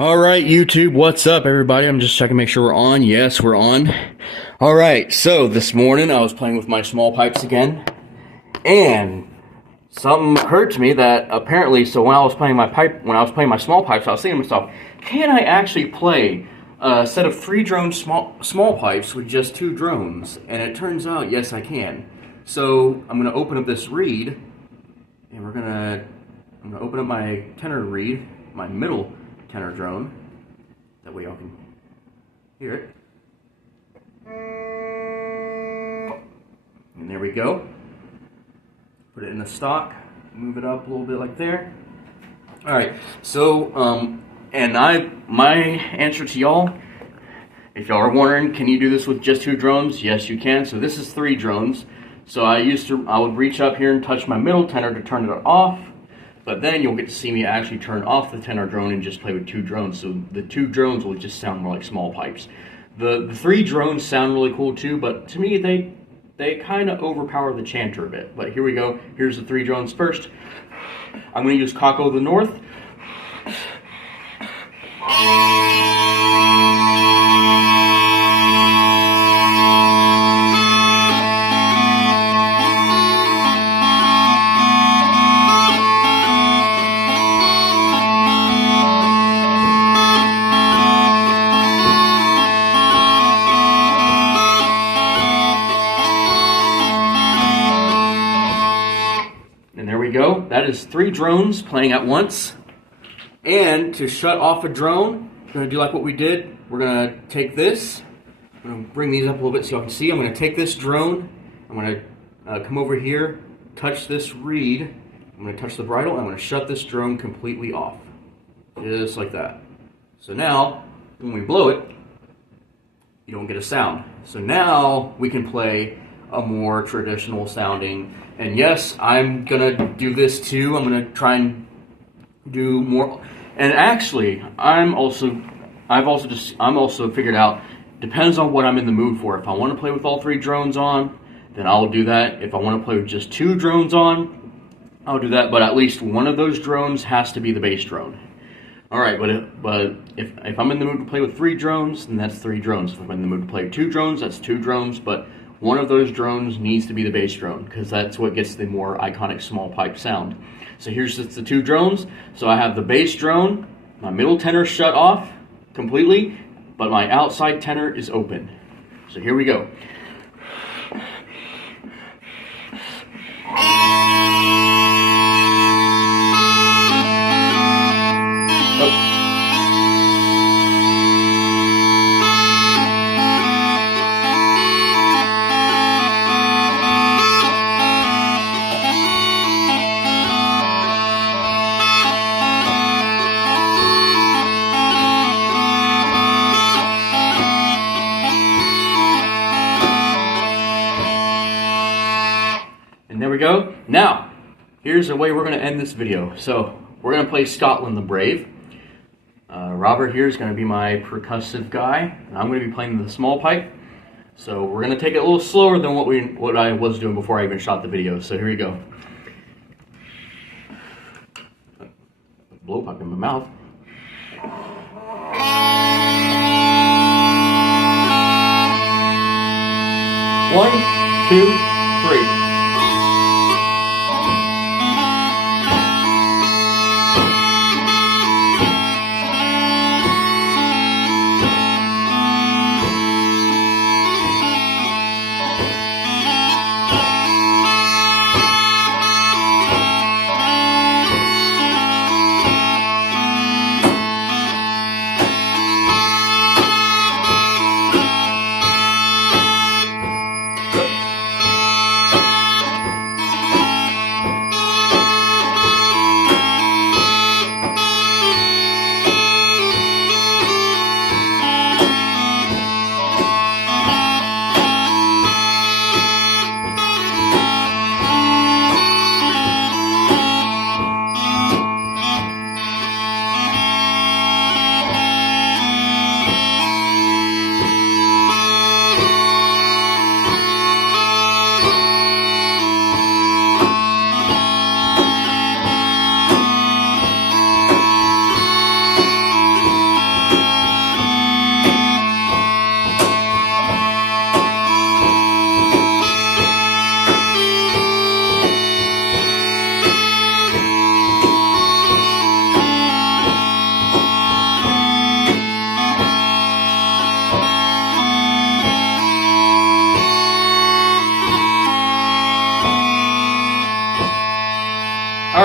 All right, YouTube, what's up, everybody? I'm just checking to make sure we're on. Yes, we're on. All right, so this morning I was playing with my small pipes again, and something occurred to me that apparently, so when I was playing my small pipes, I was thinking to myself, can I actually play a set of 3 drone small pipes with just 2 drones? And it turns out, yes, I can. So I'm gonna open up this reed, and I'm gonna open up my tenor reed, my middle tenor drone. That way y'all can hear it. And there we go. Put it in the stock, move it up a little bit like there. Alright, so my answer to y'all, if y'all are wondering, can you do this with just 2 drones? Yes, you can. So this is 3 drones. So I would reach up here and touch my middle tenor to turn it off. But then you'll get to see me actually turn off the tenor drone and just play with 2 drones. So the 2 drones will just sound more like small pipes. The 3 drones sound really cool too, but to me they kind of overpower the chanter a bit. But here we go. Here's the 3 drones first. I'm going to use Kako the North. And there we go. That is 3 drones playing at once. And to shut off a drone, we're going to do like what we did. We're going to take this. I'm going to bring these up a little bit so y'all can see. I'm going to take this drone. I'm going to come over here, touch this reed. I'm going to touch the bridle. I'm going to shut this drone completely off. Just like that. So now, when we blow it, you don't get a sound. So now we can play a more traditional sounding. And yes, I'm gonna do this too. I'm gonna try and do more. And actually, I'm also figured out, depends on what I'm in the mood for. If I want to play with all 3 drones on, then I'll do that. If I want to play with just 2 drones on, I'll do that. But at least one of those drones has to be the bass drone. All right, but if I'm in the mood to play with 3 drones, then that's 3 drones. If I'm in the mood to play with 2 drones, that's 2 drones. But one of those drones needs to be the bass drone, because that's what gets the more iconic small pipe sound. So here's just the 2 drones. So I have the bass drone, my middle tenor shut off completely, but my outside tenor is open. So here we go. And there we go. Now, here's the way we're going to end this video. So, we're going to play Scotland the Brave. Robert here is going to be my percussive guy, and I'm going to be playing the small pipe. So, we're going to take it a little slower than what I was doing before I even shot the video. So, here we go. Blowpipe in my mouth. One, two, three.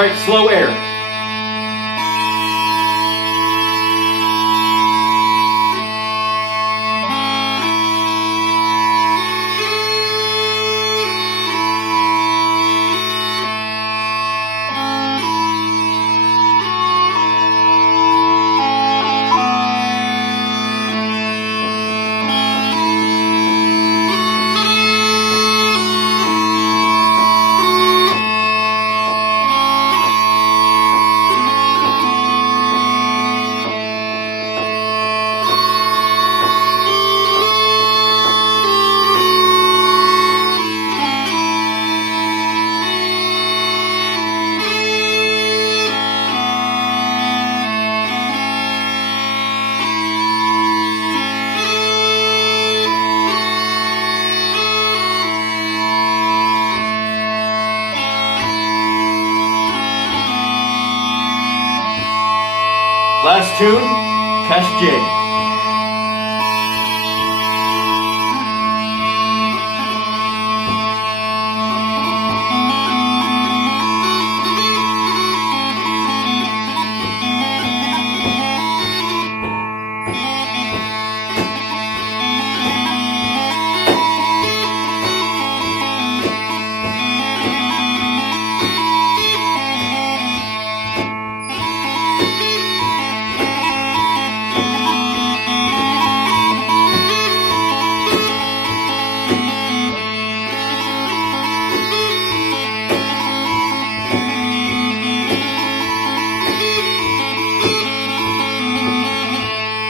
right, slow air. Last tune, Test J.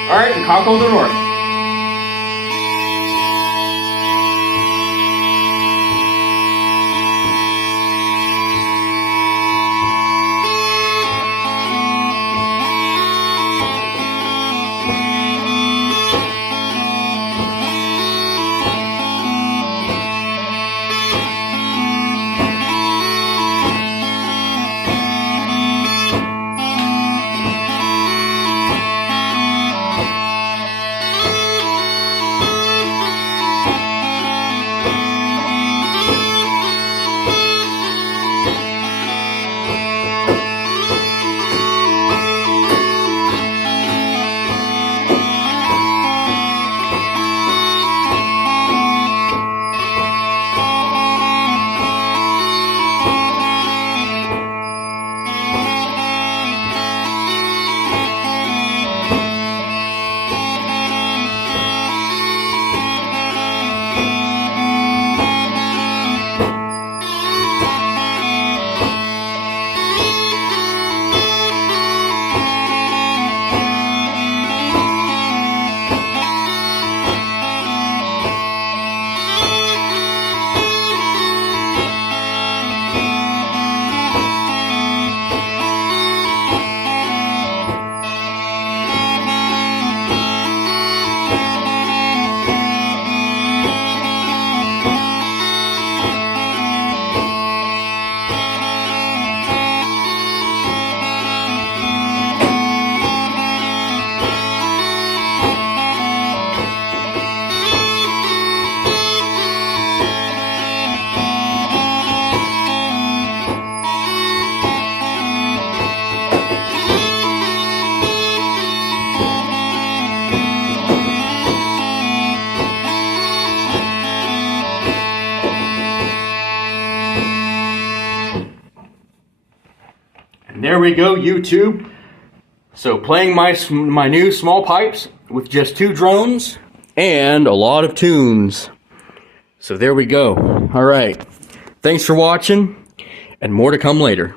All right, the cock of the north. And there we go, YouTube. So playing my new small pipes with just 2 drones and a lot of tunes. So there we go. All right. Thanks for watching, and more to come later.